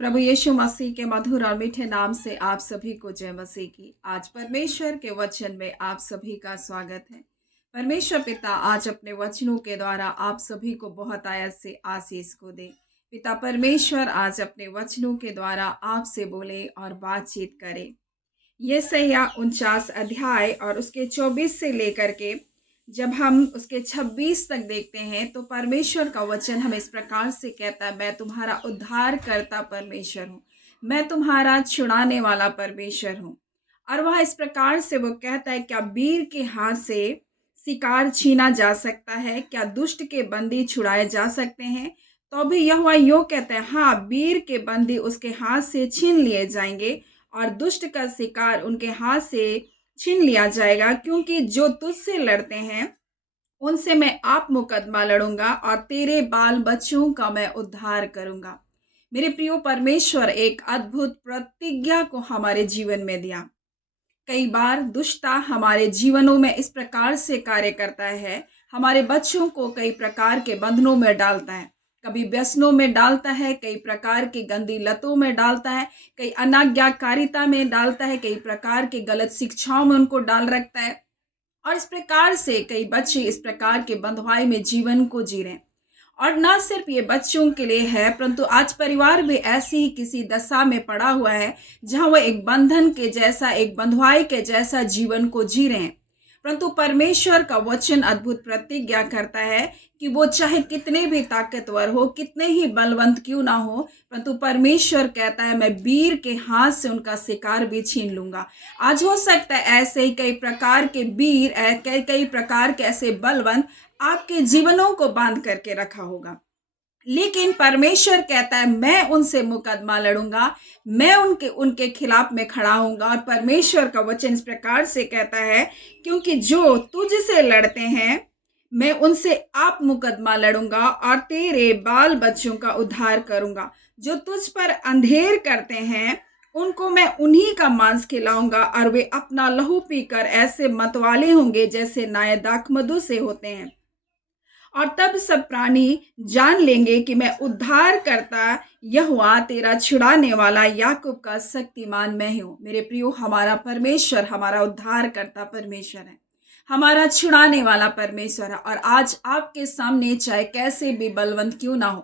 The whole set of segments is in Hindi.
प्रभु यीशु मसीह के मधुर और मीठे नाम से आप सभी को जय मसीह की। आज परमेश्वर के वचन में आप सभी का स्वागत है। परमेश्वर पिता आज अपने वचनों के द्वारा आप सभी को बहुत आयत से आशीष को दे। पिता परमेश्वर आज अपने वचनों के द्वारा आपसे बोले और बातचीत करे। यशायाह 49 अध्याय और उसके 24 से लेकर के जब हम उसके 26 तक देखते हैं तो परमेश्वर का वचन हमें इस प्रकार से कहता है, मैं तुम्हारा उद्धार करता परमेश्वर हूँ, मैं तुम्हारा छुड़ाने वाला परमेश्वर हूँ। और वह इस प्रकार से वो कहता है, क्या वीर के हाथ से शिकार छीना जा सकता है? क्या दुष्ट के बंदी छुड़ाए जा सकते हैं? तो भी यहोवा यूं कहता है, हाँ, वीर के बंदी उसके हाथ से छीन लिए जाएंगे और दुष्ट का शिकार उनके हाथ से छीन लिया जाएगा, क्योंकि जो तुझसे लड़ते हैं उनसे मैं आप मुकदमा लड़ूंगा और तेरे बाल बच्चों का मैं उद्धार करूंगा। मेरे प्रियो, परमेश्वर एक अद्भुत प्रतिज्ञा को हमारे जीवन में दिया। कई बार दुष्टता हमारे जीवनों में इस प्रकार से कार्य करता है, हमारे बच्चों को कई प्रकार के बंधनों में डालता है, कभी व्यसनों में डालता है, कई प्रकार की गंदी लतों में डालता है, कई अनाज्ञाकारिता में डालता है, कई प्रकार के गलत शिक्षाओं में उनको डाल रखता है। और इस प्रकार से कई बच्चे इस प्रकार के बंधुआई में जीवन को जी रहे हैं। और ना सिर्फ ये बच्चों के लिए है, परंतु आज परिवार भी ऐसी ही किसी दशा में पड़ा हुआ है जहां वह एक बंधन के जैसा, एक बंधुआई के जैसा जीवन को जी रहे हैं। परंतु परमेश्वर का वचन अद्भुत प्रतिज्ञा करता है कि वो चाहे कितने भी ताकतवर हो, कितने ही बलवंत क्यों ना हो, परंतु परमेश्वर कहता है, मैं वीर के हाथ से उनका शिकार भी छीन लूंगा। आज हो सकता है ऐसे ही कई प्रकार के वीर, कई प्रकार के ऐसे बलवंत आपके जीवनों को बांध करके रखा होगा, लेकिन परमेश्वर कहता है, मैं उनसे मुकदमा लड़ूंगा, मैं उनके खिलाफ में खड़ा होऊंगा। और परमेश्वर का वचन इस प्रकार से कहता है, क्योंकि जो तुझसे लड़ते हैं मैं उनसे आप मुकदमा लड़ूंगा और तेरे बाल बच्चों का उद्धार करूंगा। जो तुझ पर अंधेर करते हैं उनको मैं उन्हीं का मांस खिलाऊंगा और वे अपना लहू पीकर ऐसे मतवाले होंगे जैसे नाय दाखमधु से होते हैं। और तब सब प्राणी जान लेंगे कि मैं उद्धार करता यहोवा, तेरा छुड़ाने वाला याकूब का शक्तिमान मैं हूँ। मेरे प्रियो, हमारा परमेश्वर हमारा उद्धार करता परमेश्वर है, हमारा छुड़ाने वाला परमेश्वर है। और आज आपके सामने चाहे कैसे भी बलवंत क्यों ना हो,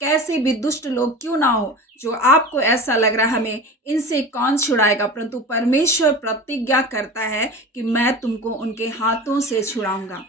कैसे भी दुष्ट लोग क्यों ना हो, जो आपको ऐसा लग रहा है हमें इनसे कौन छुड़ाएगा, परंतु परमेश्वर प्रतिज्ञा करता है कि मैं तुमको उनके हाथों से छुड़ाऊंगा।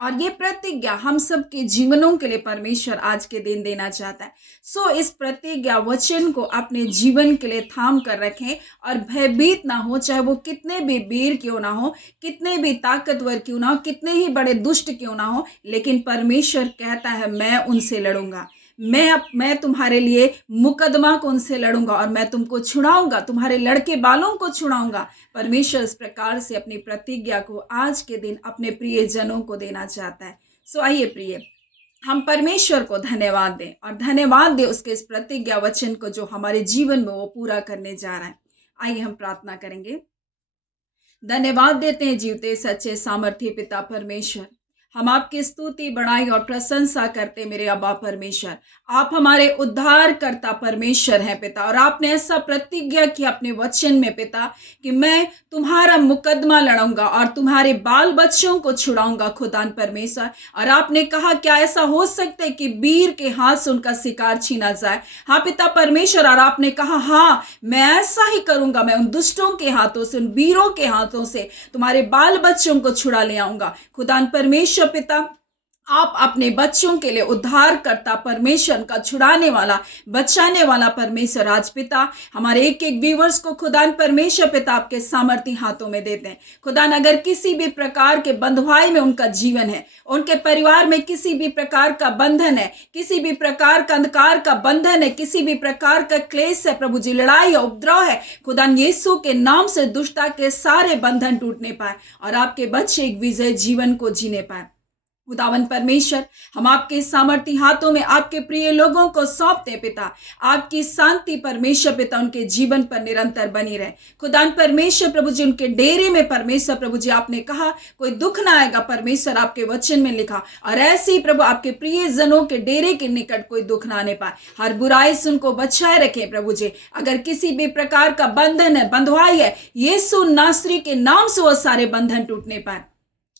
और ये प्रतिज्ञा हम सब के जीवनों के लिए परमेश्वर आज के दिन देना चाहता है। सो इस प्रतिज्ञा वचन को अपने जीवन के लिए थाम कर रखें और भयभीत ना हो, चाहे वो कितने भी वीर क्यों ना हो, कितने भी ताकतवर क्यों ना हो, कितने ही बड़े दुष्ट क्यों ना हो, लेकिन परमेश्वर कहता है, मैं उनसे लड़ूंगा, मैं तुम्हारे लिए मुकदमा को उनसे लड़ूंगा और मैं तुमको छुड़ाऊंगा, तुम्हारे लड़के बालों को छुड़ाऊंगा। परमेश्वर इस प्रकार से अपनी प्रतिज्ञा को आज के दिन अपने प्रिय जनों को देना चाहता है। सो आइए प्रिय, हम परमेश्वर को धन्यवाद दें और धन्यवाद दें उसके इस प्रतिज्ञा वचन को जो हमारे जीवन में वो पूरा करने जा रहा है। आइए हम प्रार्थना करेंगे। धन्यवाद देते हैं जीवते सच्चे सामर्थ्य पिता परमेश्वर, हम आपकी स्तुति, बड़ाई और प्रशंसा करते मेरे अब्बा परमेश्वर। आप हमारे उद्धार करता परमेश्वर हैं पिता, और आपने ऐसा प्रतिज्ञा किया अपने वचन में पिता कि मैं तुम्हारा मुकदमा लड़ूंगा और तुम्हारे बाल बच्चों को छुड़ाऊंगा खुदान परमेश्वर। और आपने कहा, क्या ऐसा हो सकता है कि वीर के हाथ से उनका शिकार छीना जाए? हाँ पिता परमेश्वर, और आपने कहा, हाँ मैं ऐसा ही करूंगा, मैं उन दुष्टों के हाथों से, उन वीरों के हाथों से तुम्हारे बाल बच्चों को छुड़ा ले आऊंगा खुदान परमेश्वर। पिता, आप अपने बच्चों के लिए उद्धार करता परमेश्वर का छुड़ाने वाला, बचाने वाला परमेश्वर, आज पिता हमारे एक एक व्यूअर्स को खुदान परमेश्वर पिता आपके सामर्थी हाथों में देते हैं। खुदान, अगर किसी भी प्रकार के बंधुआई में उनका जीवन है, उनके परिवार में किसी भी प्रकार का बंधन है, किसी भी प्रकार का अंधकार का बंधन है, किसी भी प्रकार का क्लेश है प्रभु जी, लड़ाई और उपद्रव है, खुदान यीशु के नाम से दुष्टता के सारे बंधन टूटने पाए और आपके बच्चे एक विजय जीवन को जीने पाए। खुदावन परमेश्वर, हम आपके सामर्थी हाथों में आपके प्रिय लोगों को सौंपते हैं पिता। आपकी शांति परमेश्वर पिता उनके जीवन पर निरंतर बनी रहे। खुदान परमेश्वर प्रभु जी, उनके डेरे में परमेश्वर प्रभु जी, आपने कहा कोई दुख ना आएगा, परमेश्वर आपके वचन में लिखा, और ऐसे ही प्रभु आपके प्रिय जनों के डेरे के निकट कोई दुख ना आने पाए। हर बुराई से उनको बचाए रखें प्रभु जी। अगर किसी भी प्रकार का बंधन है, बंधुआई है, यीशु नासरी के नाम से वो सारे बंधन टूटने पाए।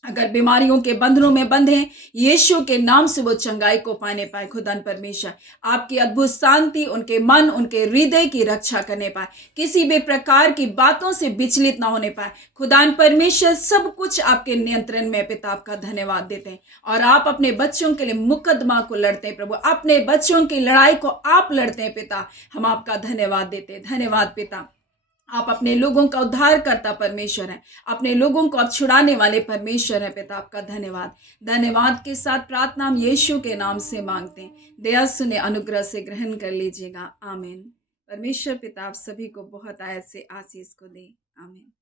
अगर बीमारियों के बंधनों में बंधे, यीशु के नाम से वो चंगाई को पाने पाए। खुदान परमेश्वर, आपकी अद्भुत शांति उनके मन, उनके हृदय की रक्षा करने पाए, किसी भी प्रकार की बातों से विचलित ना होने पाए। खुदान परमेश्वर, सब कुछ आपके नियंत्रण में पिता। आपका धन्यवाद देते हैं, और आप अपने बच्चों के लिए मुकदमा को लड़ते हैं प्रभु, अपने बच्चों की लड़ाई को आप लड़ते हैं पिता। हम आपका धन्यवाद देते हैं। धन्यवाद पिता, आप अपने लोगों का उद्धार करता परमेश्वर है, अपने लोगों को आप छुड़ाने वाले परमेश्वर है पिता। आपका धन्यवाद। धन्यवाद के साथ प्रार्थना हम यीशु के नाम से मांगते हैं। दया सुने, अनुग्रह से ग्रहण कर लीजिएगा। आमीन। परमेश्वर पिता आप सभी को बहुत आयत से आशीष को दे। आमीन।